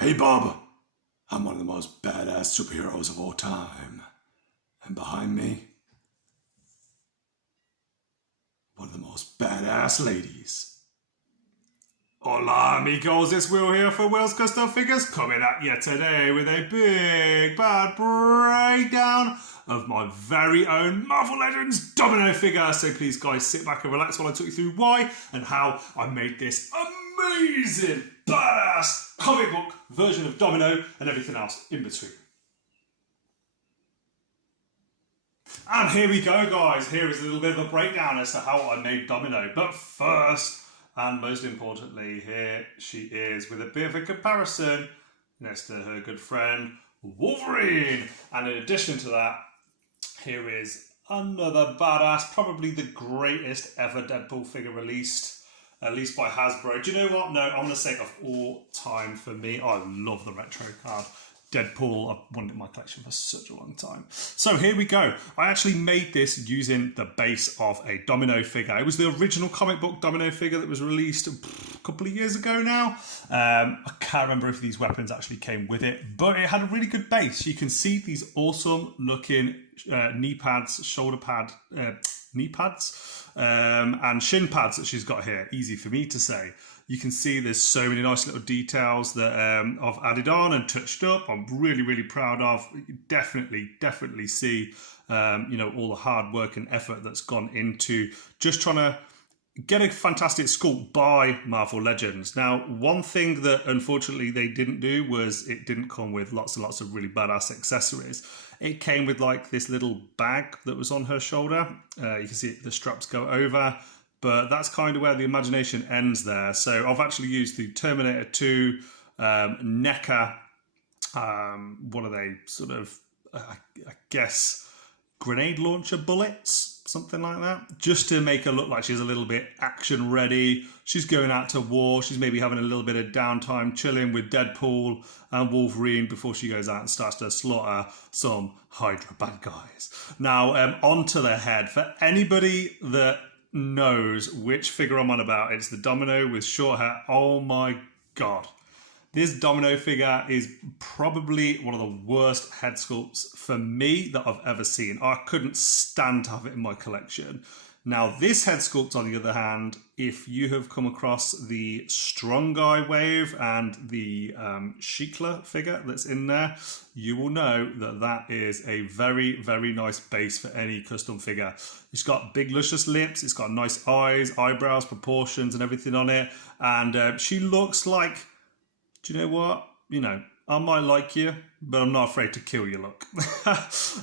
Hey Bob, I'm one of the most badass superheroes of all time. And behind me, one of the most badass ladies. Hola amigos, it's Will here for Will's Custom Figures, coming at you today with a big bad breakdown of my very own Marvel Legends Domino figure. So please guys, sit back and relax while I talk you through why and how I made this amazing badass comic book version of Domino and everything else in between. And here we go guys, here is a little bit of a breakdown as to how I made Domino. But first, and most importantly, here she is with a bit of a comparison next to her good friend Wolverine. And in addition to that, here is another badass, probably the greatest ever Deadpool figure released, at least by Hasbro. Do you know what? No, I'm going to say of all time for me. I love the retro card. Deadpool, I've wanted it in my collection for such a long time. So here we go. I actually made this using the base of a Domino figure. It was the original comic book Domino figure that was released a couple of years ago now. I can't remember if these weapons actually came with it, but it had a really good base. You can see these awesome looking knee pads, shoulder pad, knee pads, and shin pads that she's got here. Easy for me to say. You can see there's so many nice little details that I've added on and touched up. I'm really, really proud of. You definitely see, you know, all the hard work and effort that's gone into just trying to get a fantastic sculpt by Marvel Legends. Now, one thing that unfortunately they didn't do was it didn't come with lots and lots of really badass accessories. It came with like this little bag that was on her shoulder. You can see the straps go over. But that's kind of where the imagination ends there. So I've actually used the Terminator 2 NECA, what are they, sort of, I guess, grenade launcher bullets, something like that, just to make her look like she's a little bit action ready. She's going out to war. She's maybe having a little bit of downtime, chilling with Deadpool and Wolverine before she goes out and starts to slaughter some Hydra bad guys. Now, onto the head. For anybody that knows which figure I'm on about, it's the Domino with short hair. Oh my god, this Domino figure is probably one of the worst head sculpts for me that I've ever seen. I couldn't stand to have it in my collection. Now this head sculpt, on the other hand, if you have come across the Strong Guy wave and the Shiklah figure that's in there, you will know that that is a very, very nice base for any custom figure. It's got big luscious lips, it's got nice eyes, eyebrows, proportions and everything on it. And she looks like, do you know what? You know, I might like you, but I'm not afraid to kill you look.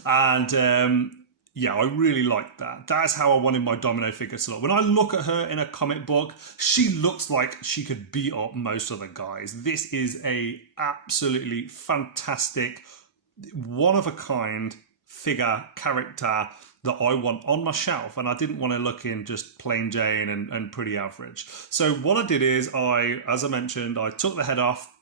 And yeah, I really like that. That's how I wanted my Domino figure to look. When I look at her in a comic book, she looks like she could beat up most other guys. This is a absolutely fantastic, one-of-a-kind figure, character that I want on my shelf, and I didn't want to look in just plain Jane and pretty average. So what I did is as I mentioned, I took the head off,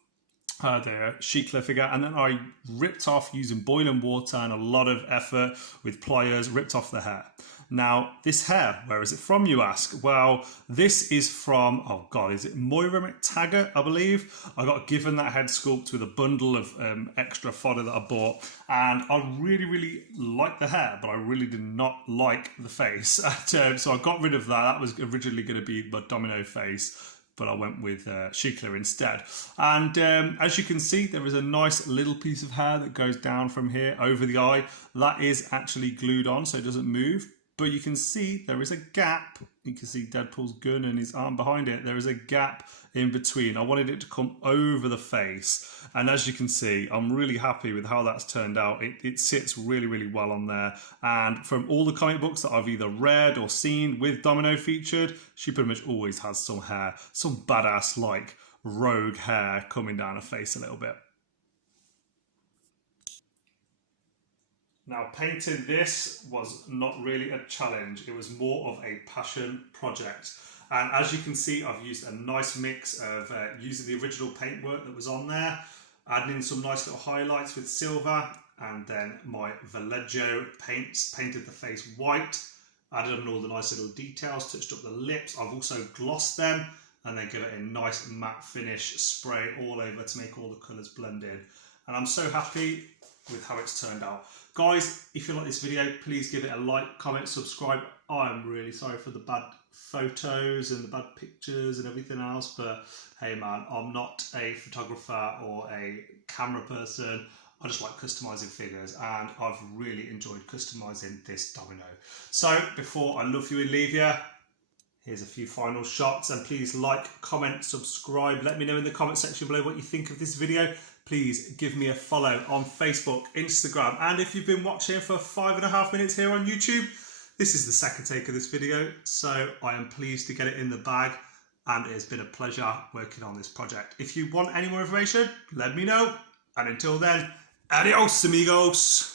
the Shiklah figure, and then I ripped off, using boiling water and a lot of effort with pliers, ripped off the hair. Now, this hair, where is it from, you ask? Well, this is from, oh God, is it Moira McTaggart, I believe? I got given that head sculpt with a bundle of extra fodder that I bought, and I really, really liked the hair, but I really did not like the face. So I got rid of that. That was originally going to be my Domino face, but I went with Shiklah instead. And as you can see, there is a nice little piece of hair that goes down from here over the eye. That is actually glued on, so it doesn't move. But you can see there is a gap. You can see Deadpool's gun and his arm behind it. There is a gap in between. I wanted it to come over the face. And as you can see, I'm really happy with how that's turned out. It sits really, really well on there. And from all the comic books that I've either read or seen with Domino featured, she pretty much always has some hair, some badass like rogue hair coming down her face a little bit. Now, painting this was not really a challenge. It was more of a passion project. And as you can see, I've used a nice mix of using the original paintwork that was on there, adding in some nice little highlights with silver, and then my Vallejo paints, painted the face white, added on all the nice little details, touched up the lips. I've also glossed them and then give it a nice matte finish, spray all over to make all the colours blend in. And I'm so happy with how it's turned out. Guys, if you like this video, please give it a like, comment, subscribe. I'm really sorry for the bad photos and the bad pictures and everything else, but hey man, I'm not a photographer or a camera person. I just like customizing figures, and I've really enjoyed customizing this Domino. So before I love you and leave you, here's a few final shots, and please like, comment, subscribe. Let me know in the comment section below what you think of this video. Please give me a follow on Facebook, Instagram, and if you've been watching for 5.5 minutes here on YouTube, this is the second take of this video, so I am pleased to get it in the bag, and it has been a pleasure working on this project. If you want any more information, let me know, and until then, adios amigos!